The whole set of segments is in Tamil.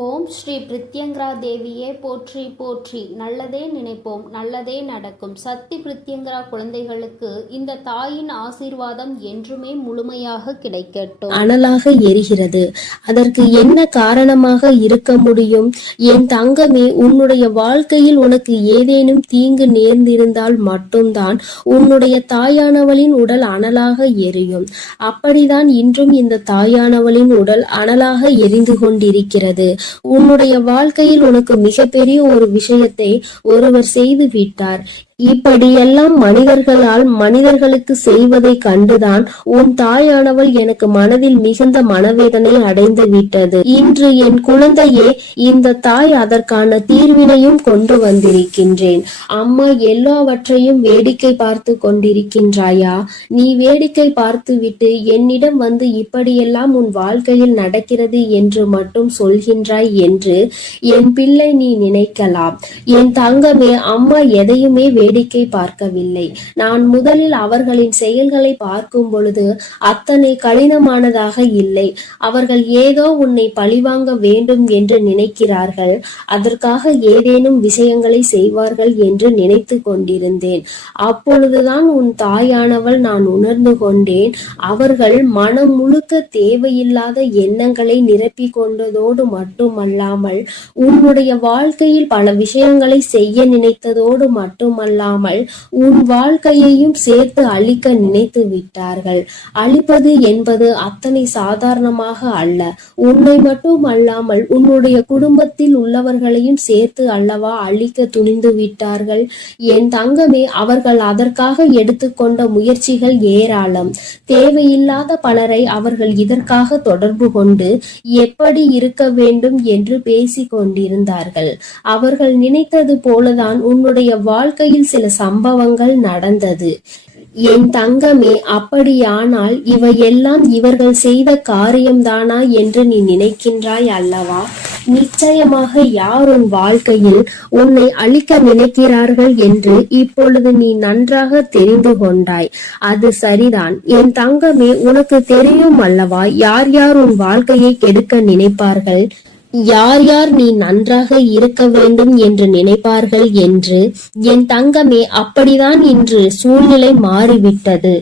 ஓம் ஸ்ரீ பிரித்யங்கரா தேவியே போற்றி போற்றி. நல்லதே நினைப்போம், நல்லதே நடக்கும். சக்தி பிரித்யங்கரா குழந்தைகளுக்கு இந்த தாயின் ஆசீர்வாதம் என்றுமே முழுமையாக கிடைக்கட்டும். அனலாக எரிகிறது. அதற்கு என்ன காரணமாக இருக்க முடியும்? என் தங்கமே, உன்னுடைய வாழ்க்கையில் உனக்கு ஏதேனும் தீங்கு நேர்ந்திருந்தால் மட்டும்தான் உன்னுடைய தாயானவளின் உடல் அனலாக எரியும். அப்படிதான் இன்றும் இந்த தாயானவளின் உடல் அனலாக எரிந்து கொண்டிருக்கிறது. உன்னுடைய வாழ்க்கையில் உனக்கு மிகப்பெரிய ஒரு விஷயத்தை ஒருவர் செய்து விட்டார். இப்படியெல்லாம் மனிதர்களால் மனிதர்களுக்கு செய்வதை கண்டுதான் உன் தாயானவள் எனக்கு மனதில் மிகுந்த மனவேதனை அடைந்து விட்டது. இன்று என் குழந்தையே, இந்த தாய் அதற்கான தீர்வினையும் கொண்டு வந்திருக்கின்றேன். அம்மா, எல்லாவற்றையும் வேடிக்கை பார்த்து கொண்டிருக்கின்றாயா? நீ வேடிக்கை பார்த்துவிட்டு என்னிடம் வந்து இப்படியெல்லாம் உன் வாழ்க்கையில் நடக்கிறது என்று மட்டும் சொல்கின்றாய் என்று என் பிள்ளை நீ நினைக்கலாம். என் தங்கமே, அம்மா எதையுமே வேடிக்கை பார்க்கவில்லை. நான் முதலில் அவர்களின் செயல்களை பார்க்கும் பொழுது அத்தனை கடினமானதாக இல்லை. அவர்கள் ஏதோ உன்னை பழிவாங்க வேண்டும் என்று நினைக்கிறார்கள். அதற்காக ஏதேனும் விஷயங்களை செய்வார்கள் என்று நினைத்து கொண்டிருந்தேன். அப்பொழுதுதான் உன் தாயானவள் நான் உணர்ந்து கொண்டேன். அவர்கள் மனம் முழுக்க தேவையில்லாத எண்ணங்களை நிரப்பிக் கொண்டதோடு மட்டுமல்லாமல் உன்னுடைய வாழ்க்கையில் பல விஷயங்களை செய்ய நினைத்ததோடு மட்டுமல்லாமல் உன் வாழ்க்கையையும் சேர்த்து அழிக்க நினைத்து விட்டார்கள். அழிப்பது என்பது அத்தனை சாதாரணமாக அல்ல. உன்னை மட்டும் அல்லாமல் உன்னுடைய குடும்பத்தில் உள்ளவர்களையும் சேர்த்து அல்லவா அழிக்க துணிந்து விட்டார்கள். என் தங்கமே, அவர்கள் அதற்காக எடுத்துக்கொண்ட முயற்சிகள் ஏராளம். தேவையில்லாத பலரை அவர்கள் இதற்காக தொடர்பு கொண்டு எப்படி இருக்க வேண்டும் என்று பேசிக் கொண்டிருந்தார்கள். அவர்கள் நினைத்தது போலதான் உன்னுடைய வாழ்க்கையில் சில சம்பவங்கள் நடந்தது. என் தங்கமே, அப்படியானால் இவையெல்லாம் இவர்கள் செய்த காரியம்தானா என்று நீ நினைக்கின்றாய் அல்லவா? நிச்சயமாக யார் உன் வாழ்க்கையில் உன்னை அழிக்க நினைக்கிறார்கள் என்று இப்பொழுது நீ நன்றாக தெரிந்து கொண்டாய். அது சரிதான் என் தங்கமே. உனக்கு தெரியும் அல்லவா யார் யார் உன் வாழ்க்கையை கெடுக்க நினைப்பார்கள், யார் யார் நீ நன்றாக இருக்க வேண்டும் என்று நினைப்பார்கள் என்று. என் தங்கமே, அப்படிதான் இன்று சூழ்நிலை மாறிவிட்டது.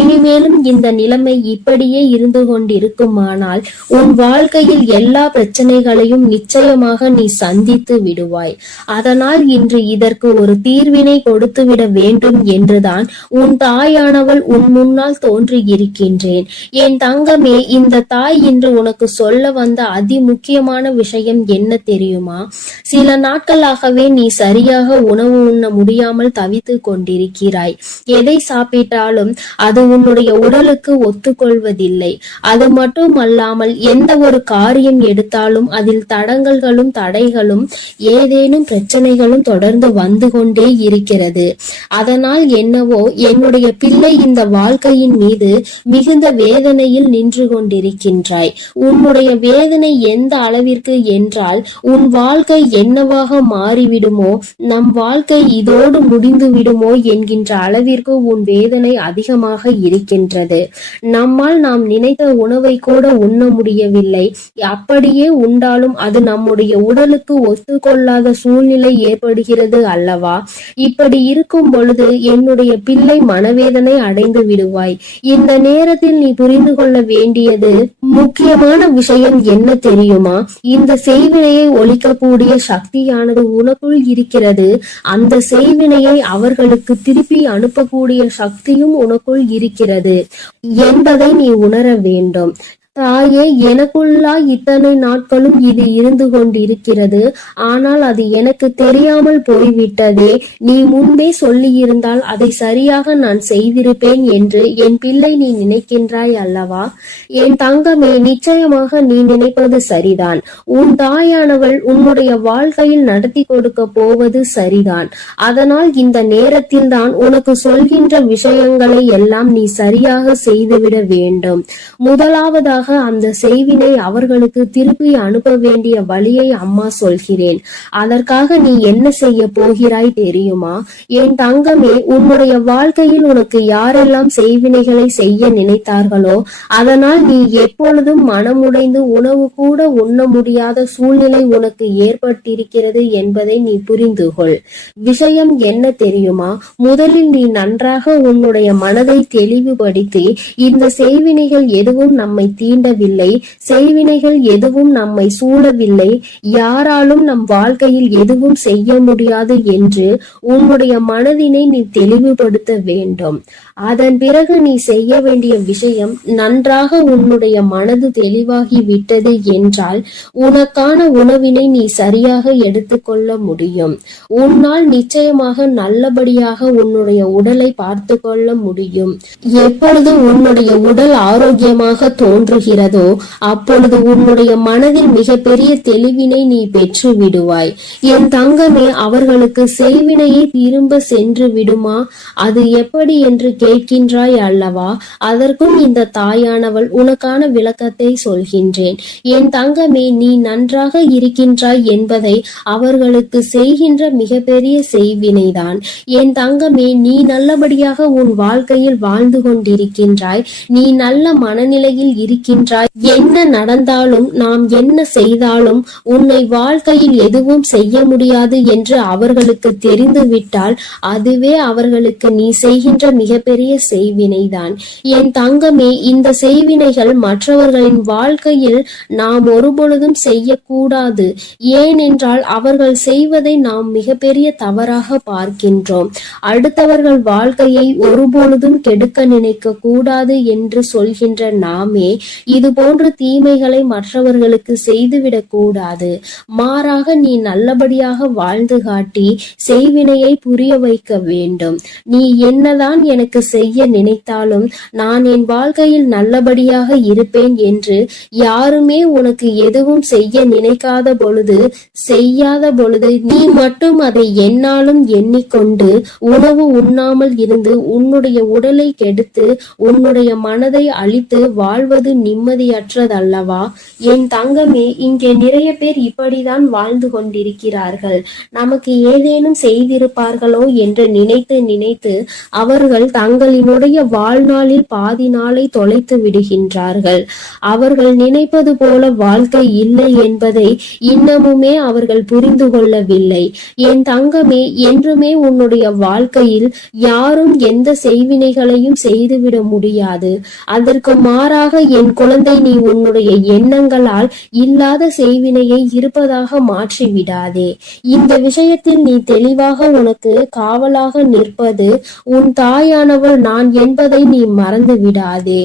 இனிமேலும் இந்த நிலைமை இப்படியே இருந்து கொண்டிருக்குமானால் உன் வாழ்க்கையில் எல்லா பிரச்சனைகளையும் நிச்சயமாக நீ சந்தித்து விடுவாய். அதனால் இன்று இதற்கு ஒரு தீர்வினை கொடுத்து விட வேண்டும் என்றுதான் உன் தாயானவள் உன் முன்னால் தோன்றி இருக்கின்றேன். என் தங்கமே, இந்த தாய் இன்று உனக்கு சொல்ல வந்த அதி முக்கியமான விஷயம் என்ன தெரியுமா? சில நாட்களாகவே நீ சரியாக உணவு உண்ண முடியாமல் தவித்து கொண்டிருக்கிறாய். எதை சாப்பிட்டாலும் அது உன்னுடைய உடலுக்கு ஒத்துக்கொள்வதில்லை. அது மட்டும் அல்லாமல் எந்த ஒரு காரியம் எடுத்தாலும் அதில் தடங்கல்களும் தடைகளும் ஏதேனும் பிரச்சனைகளும் தொடர்ந்து வந்து கொண்டே இருக்கிறது. அதனால் என்னவோ என்னுடைய பிள்ளை இந்த வாழ்க்கையின் மீது மிகுந்த வேதனையில் நின்று கொண்டிருக்கின்றாய். உன்னுடைய வேதனை எந்த அளவிற்கு என்றால் உன் வாழ்க்கை என்னவாக மாறிவிடுமோ, நம் வாழ்க்கை இதோடு முடிந்து விடுமோ என்கின்ற அளவிற்கு உன் வேதனை அதிகமாக இருக்கின்றது. நம்மால் நாம் நினைத்த உணவை கூட உண்ண முடியவில்லை. அப்படியே உண்டாலும் அது நம்முடைய உடலுக்கு ஒத்துக்கொள்ளாத சூழ்நிலை ஏற்படுகிறது அல்லவா? இப்படி இருக்கும் பொழுது என்னுடைய பிள்ளை மனவேதனை அடைந்து விடுவாய். இந்த நேரத்தில் நீ புரிந்து கொள்ள வேண்டியது முக்கியமான விஷயம் என்ன தெரியுமா? இந்த செய்வினையை ஒழிக்கக்கூடிய சக்தியானது உனக்குள் இருக்கிறது. அந்த செய்வினையை அவர்களுக்கு திருப்பி அனுப்பக்கூடிய சக்தியும் உனக்குள் இருக்கிறது என்பதை நீ உணர வேண்டும். தாயே, எனக்குள்ளா இத்தனை நாட்களும் இது இருந்து கொண்டிருக்கிறது. ஆனால் அது எனக்கு தெரியாமல் போய்விட்டதே. நீ முன்பே சொல்லி இருந்தால் அதை சரியாக நான் செய்திருப்பேன் என்று என் பிள்ளை நீ நினைக்கின்றாய் அல்லவா? என் தங்கமே, நிச்சயமாக நீ நினைப்பது சரிதான். உன் தாயானவள் உன்னுடைய வாழ்க்கையில் நடத்தி கொடுக்க போவது சரிதான். அதனால் இந்த நேரத்தில் தான் உனக்கு சொல்கின்ற விஷயங்களை எல்லாம் நீ சரியாக செய்துவிட வேண்டும். முதலாவதாக அந்த செய்வினை அவர்களுக்கு திருப்பி அனுப்ப வேண்டிய வழியை அம்மா சொல்கிறேன். அதற்காக நீ என்ன செய்ய போகிறாய் தெரியுமா? என் தங்கமே, உன்னுடைய வாழ்க்கையில் உனக்கு யாரெல்லாம் செய்வினைகளை செய்ய நினைத்தார்களோ அதனால் நீ எப்பொழுதும் மனமுடைந்து உணவு கூட உண்ண முடியாத சூழ்நிலை உனக்கு ஏற்பட்டிருக்கிறது என்பதை நீ புரிந்து கொள். விஷயம் என்ன தெரியுமா? முதலில் நீ நன்றாக உன்னுடைய மனதை தெளிவுபடுத்தி, இந்த செய்வினைகள் எதுவும் நம்மை தீண்டவில்லை, செய்வினைகள் எதுவும் நம்மை சூழவில்லை, யாராலும் நம் வாழ்க்கையில் எதுவும் செய்ய முடியாது என்று உன்னுடைய மனதினை நீ தெளிவுபடுத்த வேண்டும். அதன் பிறகு நீ செய்ய வேண்டிய விஷயம், நன்றாக உன்னுடைய மனது தெளிவாகி விட்டது என்றால் உனக்கான உணவினை நீ சரியாக எடுத்துக்கொள்ள முடியும். உன்னால் நிச்சயமாக நல்லபடியாக உன்னுடைய உடலை பார்த்து கொள்ள முடியும். எப்பொழுது உன்னுடைய உடல் ஆரோக்கியமாக தோன்றுகிறதோ அப்பொழுது உன்னுடைய மனதில் மிகப்பெரிய தெளிவினை நீ பெற்று விடுவாய். என் தங்கமே, அவர்களுக்கு செய்வினையை திரும்ப சென்று விடுமா? அது எப்படி என்று கேட்கின்றாய் அல்லவா? அதற்கும் இந்த தாயானவள் உனக்கான விளக்கத்தை சொல்கின்றேன். என் தங்கமே, நீ நன்றாக இருக்கின்றாய் என்பதை அவர்களுக்கு செய்கின்ற மிகப்பெரிய செய்வினைதான். என் தங்கமே, நீ நல்லபடியாக உன் வாழ்க்கையில் வாழ்ந்து கொண்டிருக்கின்றாய், நீ நல்ல மனநிலையில் இருக்கின்றாய். என்ன நடந்தாலும், நாம் என்ன செய்தாலும் உன்னை வாழ்க்கையில் எதுவும் செய்ய முடியாது என்று அவர்களுக்கு தெரிந்துவிட்டால் அதுவே அவர்களுக்கு நீ செய்கின்ற மிகப்பெரிய செய்வினைதான். என் தங்கமே, இந்த செய்வினைகள் மற்றவர்களின் வாழ்க்கையில் நாம் ஒருபொழுதும் செய்யக்கூடாது. ஏனென்றால் அவர்கள் செய்வதை நாம் மிகப்பெரிய தவறாக பார்க்கின்றோம். அடுத்தவர்கள் வாழ்க்கையை ஒருபொழுதும் கெடுக்க நினைக்க கூடாது என்று சொல்கின்ற நாமே இது போன்ற தீமைகளை மற்றவர்களுக்கு செய்துவிடக் கூடாது. மாறாக நீ நல்லபடியாக வாழ்ந்து காட்டி செய்வினையை புரிய வைக்க வேண்டும். நீ என்னதான் எனக்கு செய்ய நினைத்தாலும் நான் என் வாழ்க்கையில் நல்லபடியாக இருப்பேன் என்று யாருமே உனக்கு எதுவும் செய்ய நினைக்காத பொழுது, செய்யாத பொழுது நீ மட்டும் அதை என்னாலும் எண்ணிக்கொண்டு உணவு உண்ணாமல் இருந்து உன்னுடைய உடலை கெடுத்து உன்னுடைய மனதை அழித்து வாழ்வது நிம்மதியற்றதல்லவா? என் தங்கமே, இங்கே நிறைய பேர் இப்படிதான் வாழ்ந்து கொண்டிருக்கிறார்கள். நமக்கு ஏதேனும் செய்திருப்பார்களோ என்று நினைத்து நினைத்து அவர்கள் தங்களினுடைய வாழ்நாளில் பாதி நாளை தொலைத்து விடுகின்றார்கள். அவர்கள் நினைப்பது போல வாழ்க்கை இல்லை என்பதை இன்னமுமே அவர்கள் புரிந்து கொள்ளவில்லை. என் தங்கமே, என்றுமே உன்னுடைய வாழ்க்கையில் யாரும் எந்த செய்வினைகளையும் செய்துவிட முடியாது. அதற்கு மாறாக என் குழந்தை, நீ உன்னுடைய எண்ணங்களால் இல்லாத செய்வினையை இருப்பதாக மாற்றி விடாதே. இந்த விஷயத்தில் நீ தெளிவாக உனக்கு காவலாக நிற்பது உன் தாயானவள் நான் என்பதை நீ மறந்து விடாதே.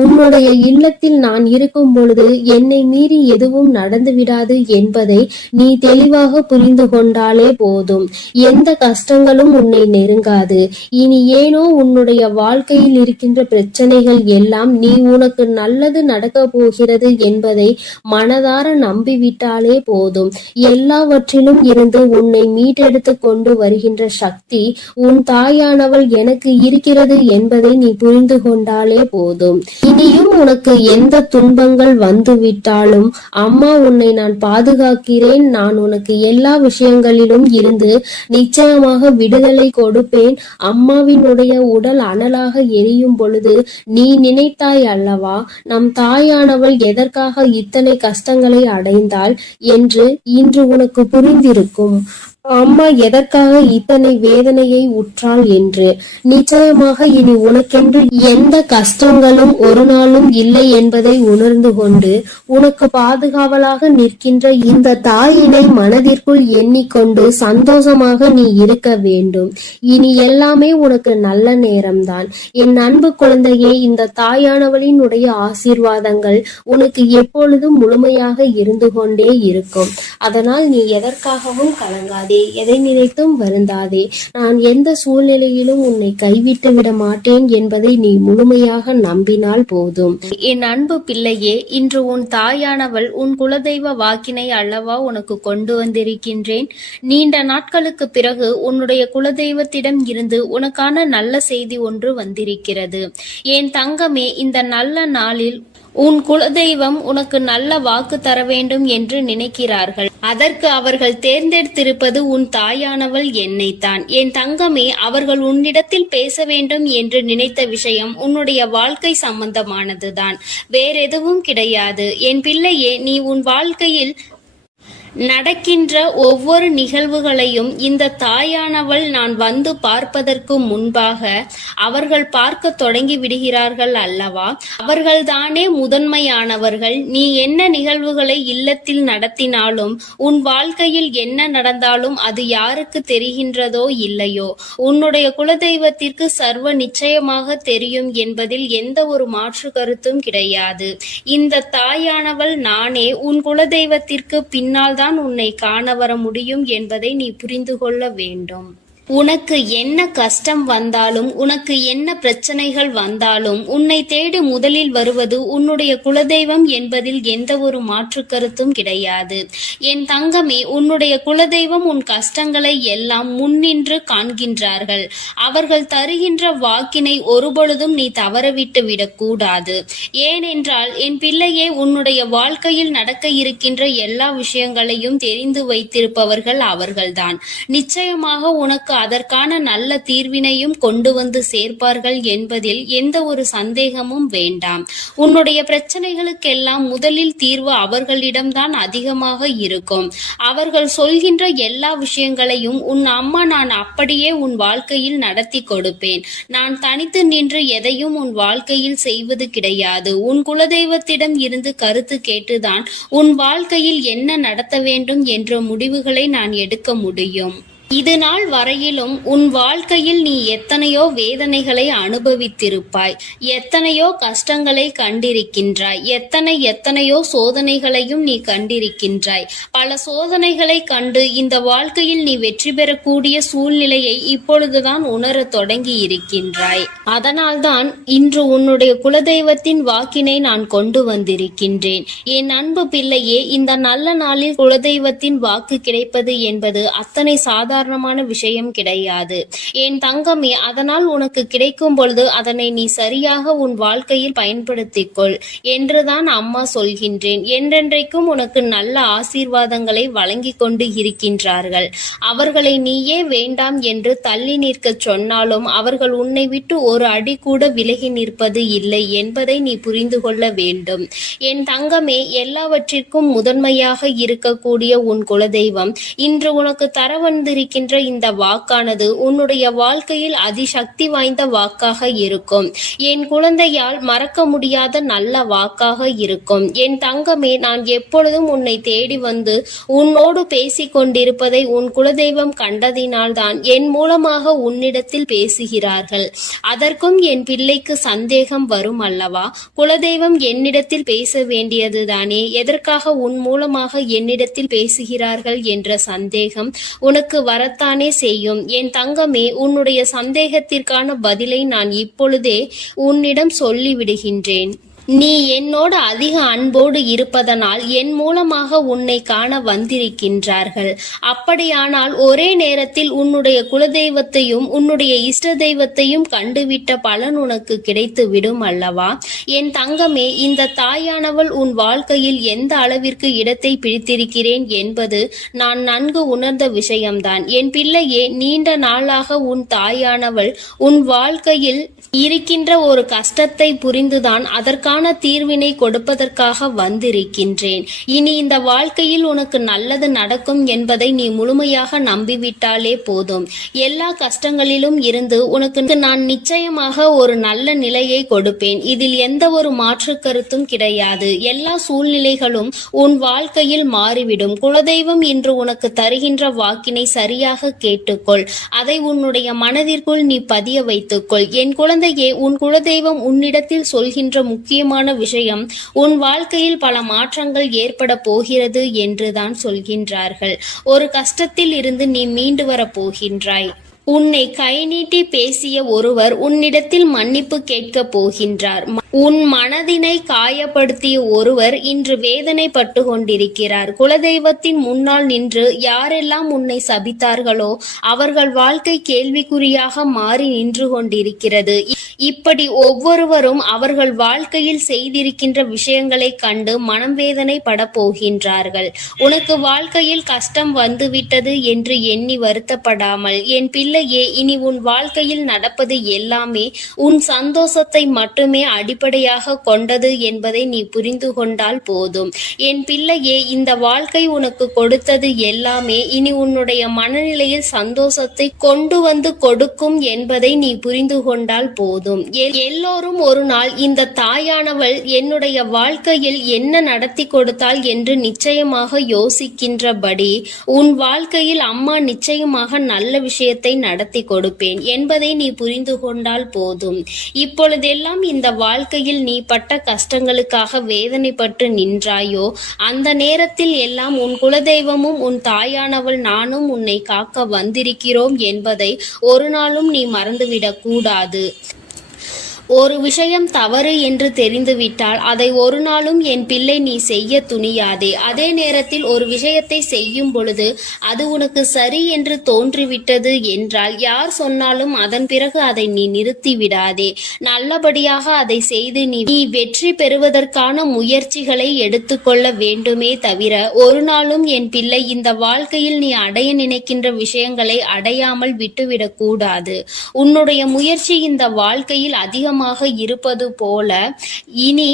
உன்னுடைய இல்லத்தில் நான் இருக்கும் பொழுது என்னை மீறி எதுவும் நடந்து விடாது என்பதை நீ தெளிவாக புரிந்து கொண்டாலே போதும். எந்த கஷ்டங்களும் உன்னை நெருங்காது. இனி ஏனோ உன்னுடைய வாழ்க்கையில் இருக்கின்ற பிரச்சனைகள் எல்லாம் நீ உனக்கு நல்லது நடக்க போகிறது என்பதை மனதார நம்பிவிட்டாலே போதும். எல்லாவற்றிலும் இருந்து உன்னை மீட்டெடுத்து கொண்டு வருகின்ற சக்தி உன் தாயானவள் எனக்கு இருக்கிறது என்பதை நீ புரிந்து கொண்டாலே போதும். இனியும் உனக்கு எந்த துன்பங்கள் வந்துவிட்டாலும் அம்மா உன்னை நான் பாதுகாக்கிறேன். நான் உனக்கு எல்லா விஷயங்களிலும் இருந்து நிச்சயமாக விடுதலை கொடுப்பேன். அம்மாவினுடைய உடல் அனலாக எரியும் பொழுது நீ நினைத்தாய் அல்லவா, நம் தாயானவள் எதற்காக இத்தனை கஷ்டங்களை அடைந்தாள் என்று இன்று உனக்கு புரிந்திருக்கும். அம்மா எதற்காக இத்தனை வேதனையை உற்றாள் என்று. நிச்சயமாக இனி உனக்கென்று எந்த கஷ்டங்களும் ஒரு நாளும் இல்லை என்பதை உணர்ந்து கொண்டு உனக்கு பாதுகாவலாக நிற்கின்ற இந்த தாயினை மனதிற்குள் எண்ணிக்கொண்டு சந்தோஷமாக நீ இருக்க வேண்டும். இனி எல்லாமே உனக்கு நல்ல நேரம்தான். என் அன்பு குழந்தையே, இந்த தாயானவளினுடைய ஆசீர்வாதங்கள் உனக்கு எப்பொழுதும் முழுமையாக இருந்து கொண்டே இருக்கும். அதனால் நீ எதற்காகவும் கலங்காதே, எதை நினைத்தும் வருந்தாதே. நான் எந்த சூழ்நிலையிலும் உன்னை கைவிட்டு விட மாட்டேன் என்பதை நீ முழுமையாக நம்பினால் போதும். என் அன்பு பிள்ளையே, இன்று உன் தாயானவள் உன் குலதெய்வ வாக்கினை அல்லவா உனக்கு கொண்டு வந்திருக்கின்றேன். நீண்ட நாட்களுக்கு பிறகு உன்னுடைய குலதெய்வத்திடம் இருந்து உனக்கான நல்ல செய்தி ஒன்று வந்திருக்கிறது. என் தங்கமே, இந்த நல்ல நாளில் உன் குலதெய்வம் உனக்கு நல்ல வாக்கு தர வேண்டும் என்று நினைக்கிறார்கள். அதற்கு அவர்கள் தேர்ந்தெடுத்திருப்பது உன் தாயானவள் என்னைத்தான். என் தங்கமே, அவர்கள் உன்னிடத்தில் பேச வேண்டும் என்று நினைத்த விஷயம் உன்னுடைய வாழ்க்கை சம்பந்தமானதுதான், வேறெதுவும் கிடையாது. என் பிள்ளையே, நீ உன் வாழ்க்கையில் நடக்கின்ற ஒவ்வொரு நிகழ்வுகளையும் இந்த தாயானவள் நான் வந்து பார்ப்பதற்கு முன்பாக அவர்கள் பார்க்க தொடங்கி விடுகிறார்கள் அல்லவா? அவர்கள்தானே முதன்மையானவர்கள். நீ என்ன நிகழ்வுகளை இல்லத்தில் நடத்தினாலும், உன் வாழ்க்கையில் என்ன நடந்தாலும் அது யாருக்கு தெரிகின்றதோ இல்லையோ, உன்னுடைய குலதெய்வத்திற்கு சர்வ நிச்சயமாக தெரியும் என்பதில் எந்த ஒரு மாற்று கருத்தும் கிடையாது. இந்த தாயானவள் நானே உன் குலதெய்வத்திற்கு பின்னால் தான் உன்னை காண வர முடியும் என்பதை நீ புரிந்து கொள்ள வேண்டும். உனக்கு என்ன கஷ்டம் வந்தாலும், உனக்கு என்ன பிரச்சனைகள் வந்தாலும், உன்னை தேடி முதலில் வருவது உன்னுடைய குலதெய்வம் என்பதில் எந்த ஒரு மாற்று கருத்தும் கிடையாது. என் தங்கமே, உன்னுடைய குலதெய்வம் உன் கஷ்டங்களை எல்லாம் முன்னின்று காண்கின்றார்கள். அவர்கள் தருகின்ற வாக்கினை ஒருபொழுதும் நீ தவறவிட்டு விடக்கூடாது. ஏனென்றால் என் பிள்ளையே, உன்னுடைய வாழ்க்கையில் நடக்க இருக்கின்ற எல்லா விஷயங்களையும் தெரிந்து வைத்திருப்பவர்கள் அவர்கள்தான். நிச்சயமாக உனக்கு அதற்கான நல்ல தீர்வினையும் கொண்டு வந்து சேர்ப்பார்கள் என்பதில் எந்த ஒரு சந்தேகமும் வேண்டாம். உன்னுடைய பிரச்சனைகளுக்கெல்லாம் முதலில் தீர்வு அவர்களிடம்தான் அதிகமாக இருக்கும். அவர்கள் சொல்கின்ற எல்லா விஷயங்களையும் உன் அம்மா நான் அப்படியே உன் வாழ்க்கையில் நடத்தி கொடுப்பேன். நான் தனித்து நின்று எதையும் உன் வாழ்க்கையில் செய்வது கிடையாது. உன் குலதெய்வத்திடம் இருந்து கருத்து கேட்டுதான் உன் வாழ்க்கையில் என்ன நடத்த வேண்டும் என்ற முடிவுகளை நான் எடுக்க முடியும். இது நாள் வரையிலும் உன் வாழ்க்கையில் நீ எத்தனையோ வேதனைகளை அனுபவித்திருப்பாய், எத்தனையோ கஷ்டங்களை கண்டிருக்கின்றாய், எத்தனையோ சோதனைகளையும் நீ கண்டிருக்கின்றாய். பல சோதனைகளை கண்டு இந்த வாழ்க்கையில் நீ வெற்றி பெறக்கூடிய சூழ்நிலையை இப்பொழுதுதான் உணரத் தொடங்கி இருக்கின்றாய். அதனால்தான் இன்று உன்னுடைய குலதெய்வத்தின் வாக்கினை நான் கொண்டு வந்திருக்கின்றேன். என் அன்பு பிள்ளையே, இந்த நல்ல நாளில் குலதெய்வத்தின் வாக்கு கிடைப்பது என்பது அத்தனை சாதாரண விஷயம் கிடையாது என் தங்கமே. அதனால் உனக்கு கிடைக்கும் பொழுது அதனை நீ சரியாக உன் வாழ்க்கையில் பயன்படுத்திக் கொள் என்றுதான் அம்மா சொல்கின்றேன். என்றென்றைக்கும் உனக்கு நல்ல ஆசீர்வாதங்களை வழங்கி கொண்டு இருக்கின்றார்கள். அவர்களை நீயே வேண்டாம் என்று தள்ளி நிற்க சொன்னாலும் அவர்கள் உன்னை விட்டு ஒரு அடி கூட விலகி நிற்பது இல்லை என்பதை நீ புரிந்து கொள்ள வேண்டும். என் தங்கமே, எல்லாவற்றிற்கும் முதன்மையாக இருக்கக்கூடிய உன் குலதெய்வம் இன்று உனக்கு தர வந்திருக்கின்ற இந்த வாக்கானது உன்னுடைய வாழ்க்கையில் அதிசக்தி வாய்ந்த வாக்காக இருக்கும். என் குழந்தையால் மறக்க முடியாத நல்ல வாக்காக இருக்கும். என் தங்கமே, நான் எப்பொழுதும் உன்னை தேடி வந்து உன்னோடு பேசிக் கொண்டிருப்பதை உன் குலதெய்வம் கண்டதினால்தான் என் மூலமாக உன்னிடத்தில் பேசுகிறார்கள். அதற்கும் என் பிள்ளைக்கு சந்தேகம் வரும் அல்லவா? குலதெய்வம் என்னிடத்தில் பேச வேண்டியதுதானே, எதற்காக உன் மூலமாக என்னிடத்தில் பேசுகிறார்கள் என்ற சந்தேகம் உனக்கு வரத்தானே செய்யும். என் தங்கமே, உன்னுடைய சந்தேகத்திற்கான பதிலை நான் இப்பொழுதே உன்னிடம் சொல்லிவிடுகின்றேன். நீ என்னோடு அதிக அன்போடு இருப்பதனால் என் மூலமாக உன்னை காண வந்திருக்கின்றார்கள். அப்படியானால் ஒரே நேரத்தில் உன்னுடைய குலதெய்வத்தையும் உன்னுடைய இஷ்ட தெய்வத்தையும் கண்டுவிட்ட பலன் உனக்கு கிடைத்து விடும் அல்லவா? என் தங்கமே, இந்த தாயானவள் உன் வாழ்க்கையில் எந்த அளவிற்கு இடத்தை பிடித்திருக்கிறேன் என்பது நான் நன்கு உணர்ந்த விஷயம்தான். என் பிள்ளையே, நீண்ட நாளாக உன் தாயானவள் உன் வாழ்க்கையில் இருக்கின்ற ஒரு கஷ்டத்தை புரிந்துதான் அதற்கான தீர்வினை கொடுப்பதற்காக வந்திருக்கின்றேன். இனி இந்த வாழ்க்கையில் உனக்கு நல்லது நடக்கும் என்பதை நீ முழுமையாக நம்பிவிட்டாலே போதும். எல்லா கஷ்டங்களிலும் இருந்து உனக்கு நான் நிச்சயமாக ஒரு நல்ல நிலையை கொடுப்பேன். இதில் எந்த ஒரு மாற்று கருத்தும் கிடையாது. எல்லா சூழ்நிலைகளும் உன் வாழ்க்கையில் மாறிவிடும். குலதெய்வம் இன்று உனக்கு தருகின்ற வாக்கினை சரியாக கேட்டுக்கொள். அதை உன்னுடைய மனதிற்குள் நீ பதிய வைத்துக்கொள். என் குழந்தையே, உன் குலதெய்வம் உன்னிடத்தில் சொல்கின்ற முக்கியமான விஷயம் உன் வாழ்க்கையில் பல மாற்றங்கள் ஏற்பட போகிறது என்றுதான் சொல்கின்றார்கள். ஒரு கஷ்டத்தில் இருந்து நீ மீண்டு வர போகின்றாய். உன்னை கை நீட்டி பேசிய ஒருவர் உன்னிடத்தில் மன்னிப்பு கேட்கப் போகின்றார். உன் மனதினை காயப்படுத்திய ஒருவர் இன்று வேதனைப்பட்டு கொண்டிருக்கிறார். குலதெய்வத்தின் முன்னால் நின்று யாரெல்லாம் உன்னை சபித்தார்களோ அவர்கள் வாழ்க்கை கேள்விக்குறியாக மாறி நின்று கொண்டிருக்கிறது. இப்படி ஒவ்வொருவரும் அவர்கள் வாழ்க்கையில் செய்திருக்கின்ற விஷயங்களை கண்டு மனம் வேதனைப்பட போகின்றார்கள். உனக்கு வாழ்க்கையில் கஷ்டம் வந்துவிட்டது என்று எண்ணி வருத்தப்படாமல், என் பிள்ளையே, இனி உன் வாழ்க்கையில் நடப்பது எல்லாமே உன் சந்தோஷத்தை மட்டுமே அடிப்படையாக கொண்டது என்பதை நீ புரிந்து கொண்டால் போதும். என் பிள்ளையே, இந்த வாழ்க்கை உனக்கு கொடுத்தது எல்லாமே இனி உன்னுடைய மனநிலையில் சந்தோஷத்தை கொண்டு வந்து கொடுக்கும் என்பதை நீ புரிந்து கொண்டால் போதும். எல்லோரும் ஒரு நாள் இந்த தாயானவள் என்னுடைய வாழ்க்கையில் என்ன நடத்தி கொடுத்தாள் என்று நிச்சயமாக யோசிக்கின்றபடி உன் வாழ்க்கையில் அம்மா நிச்சயமாக நல்ல விஷயத்தை நடத்தி கொடுப்பேன் என்பதை நீ புரிந்து கொண்டால் போதும். இப்பொழுதெல்லாம் இந்த வாழ்க்கையில் நீ பட்ட கஷ்டங்களுக்காக வேதனைப்பட்டு நின்றாயோ, அந்த நேரத்தில் எல்லாம் உன் குலதெய்வமும் உன் தாயானவள் நானும் உன்னை காக்க வந்திருக்கிறோம் என்பதை ஒரு நாளும் நீ மறந்துவிடக் கூடாது. ஒரு விஷயம் தவறு என்று தெரிந்துவிட்டால் அதை ஒரு நாளும் என் பிள்ளை நீ செய்ய துணியாதே. அதே நேரத்தில் ஒரு விஷயத்தை செய்யும் பொழுது அது உனக்கு சரி என்று தோன்றிவிட்டது என்றால் யார் சொன்னாலும் அதன் பிறகு அதை நீ நிறுத்தி விடாதே. நல்லபடியாக அதை செய்து நீ வெற்றி பெறுவதற்கான முயற்சிகளை எடுத்துக்கொள்ள வேண்டுமே தவிர ஒரு நாளும் என் பிள்ளை இந்த வாழ்க்கையில் நீ அடைய நினைக்கின்ற விஷயங்களை அடையாமல் விட்டுவிடக் கூடாது. உன்னுடைய முயற்சி இந்த வாழ்க்கையில் அதிகமாக இருப்பது போல இனி